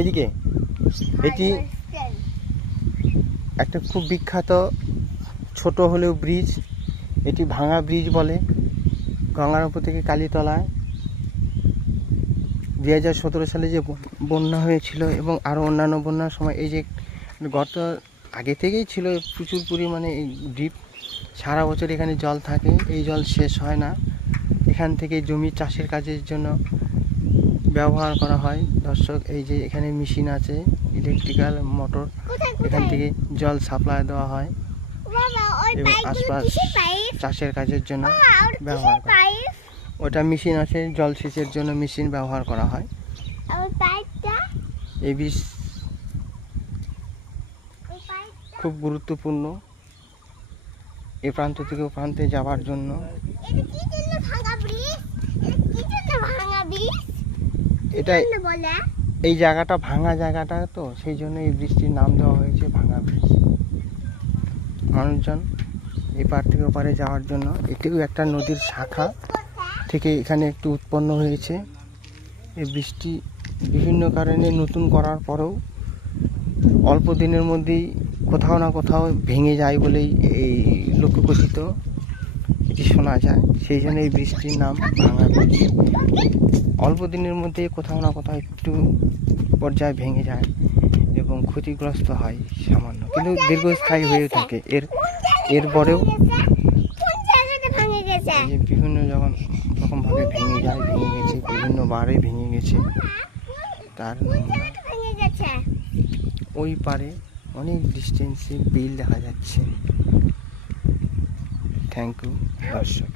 এদিকে এটি একটা খুব বিখ্যাত ছোট হলেও ব্রিজ। এটি ভাঙা ব্রিজ বলে। গঙ্গারামপুর থেকে কালীতলায় 2017 সালে যে বন্যা হয়েছিল এবং আরও অন্যান্য বন্যার সময় এই যে গত আগে থেকেই ছিল প্রচুর পরিমাণে এই ডিপ। সারা বছর এখানে জল থাকে, এই জল শেষ হয় না। এখান থেকে জমি চাষের কাজের জন্য ব্যবহার করা হয়। দর্শক, এই যে এখানে মেশিন আছে, ইলেকট্রিক্যাল মোটর, এখান থেকে জল সাপ্লাই দেওয়া হয় এবং আশপাশ চাষের কাজের জন্য ব্যবহার করা হয়। ওটা মেশিন আছে, জলসেচের জন্য মেশিন ব্যবহার করা হয়। এই বীজ খুব গুরুত্বপূর্ণ এ প্রান্ত থেকে ও প্রান্তে যাওয়ার জন্য। এটা এই জায়গাটা ভাঙা জায়গাটা, তো সেই জন্য এই ব্রিজটির নাম দেওয়া হয়েছে ভাঙা ব্রিজ। মানুষজন এপার থেকে ওপারে যাওয়ার জন্য। এটিও একটা নদীর শাখা থেকে এখানে একটু উৎপন্ন হয়েছে। এই বৃষ্টি বিভিন্ন কারণে নতুন করার পরেও অল্প দিনের মধ্যেই কোথাও না কোথাও ভেঙে যায় বলেই এই লোককথিত এটি শোনা যায়। সেই জন্য এই বৃষ্টির নাম ভাঙা ব্রিজ। অল্প দিনের মধ্যে কোথাও না কোথাও একটু পর্যায়ে ভেঙে যায় এবং ক্ষতিগ্রস্ত হয় সামান্য, কিন্তু দীর্ঘস্থায়ী হয়ে থাকে। এরপরেও বিভিন্ন রকমভাবে ভেঙে যায়, ভেঙে গেছে, বিভিন্ন বারে ভেঙে গেছে। তার ওই পারে অনেক ডিস্টেন্সে বিল দেখা যাচ্ছে। থ্যাংক ইউ দর্শক।